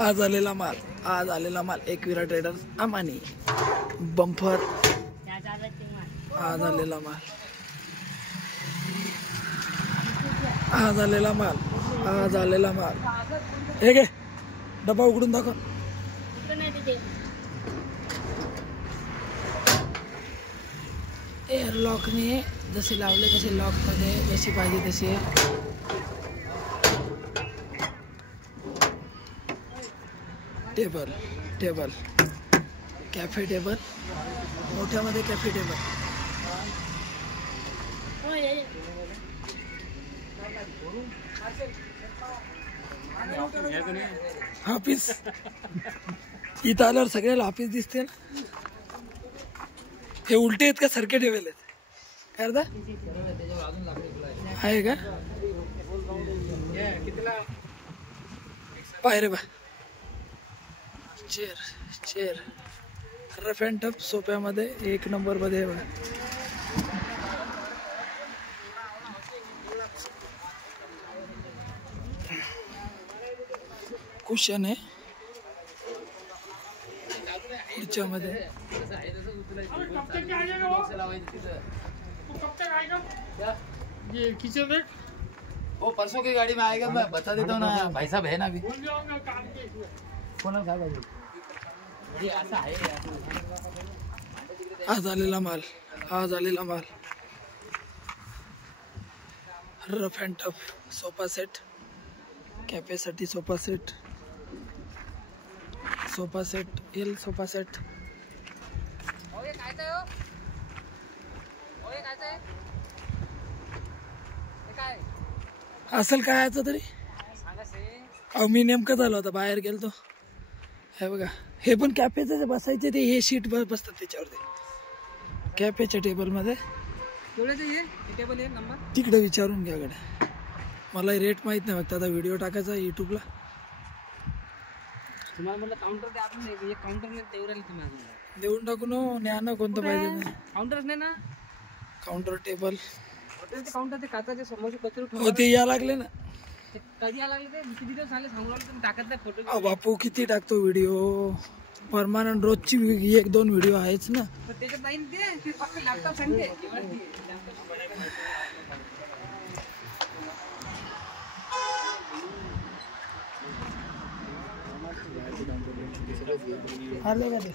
आज आलेला माल एकविरा ट्रेडर्स अमानी बंपर। आज आलेला माल हे घे डब्बा उघडून दाखव। एअर लॉकने जसे लावले तसे लॉक मध्ये जशी पाहिजे तशी टेबल कॅफे टेबल मोठ्यामध्ये कॅफे टेबल ऑफिस इथं आल्यावर सगळ्याला ऑफिस दिसते ना। हे उलटे आहेत का सारखे ठेवले आहेत काय अर्धा आहे का पाय रे बा चेअर रफ अँड टफ सोप्यामध्ये 1 नंबर मध्ये बघा। कुशन आहे ह्याच्यामध्ये किचन है वो परसों की गाड़ी में आएगा मैं बता देता हूँ ना भाई साहब है ना अभी आज आलेला माल rough and tough sofa set cafe साठी sofa set L sofa set असेल काय याचं तरी मी नेमकं झालो होता बाहेर गेलतो। हे बघा हे पण कॅफेचे बसायचे ते हे शीट बसतात त्याच्यावरती कॅफेच्या टेबल मध्ये तिकडे विचारून घ्या गड्या मला रेट माहित नाही फक्त आता व्हिडिओ टाकायचा युट्यूबला। देऊन टाकू ना कोणतं पाहिजे काउंटर नाही ना काउंटर टेबल काउंटर ते काचाचे समोरचे कचरे होते या लागले ना कधी या लागले ते किती दिवस झाले सांगू लागले तुम्ही टाकत नाही फोटो बापू किती टाकतो व्हिडिओ परमानंट रोजची 1-2 व्हिडिओ आहेच ना त्याच्यात नाही ते फक्त लॅपटॉप सांगते आले का ते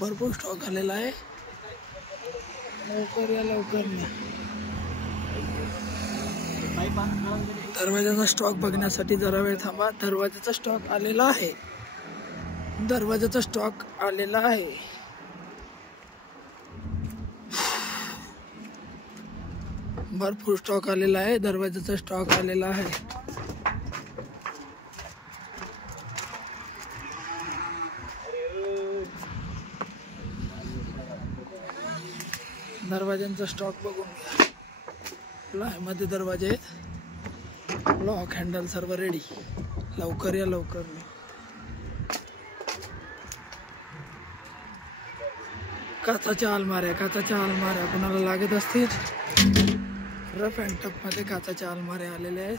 भरपूर स्टॉक आलेला आहे लवकर दरवाजाचा स्टॉक बघण्यासाठी जरा वेळ थांबा। दरवाजाचा स्टॉक आलेला आहे भरपूर स्टॉक आलेला आहे दरवाजाचा स्टॉक आलेला आहे। दरवाज्यांचा स्टॉक बघून मध्ये दरवाजे आहेत लॉक हँडल सर्व रेडी लवकर या काचाच्या अलमाऱ्या कोणाला लागत असतील रफ अँड टफ मध्ये काचाच्या अलमाऱ्या आलेल्या आहेत।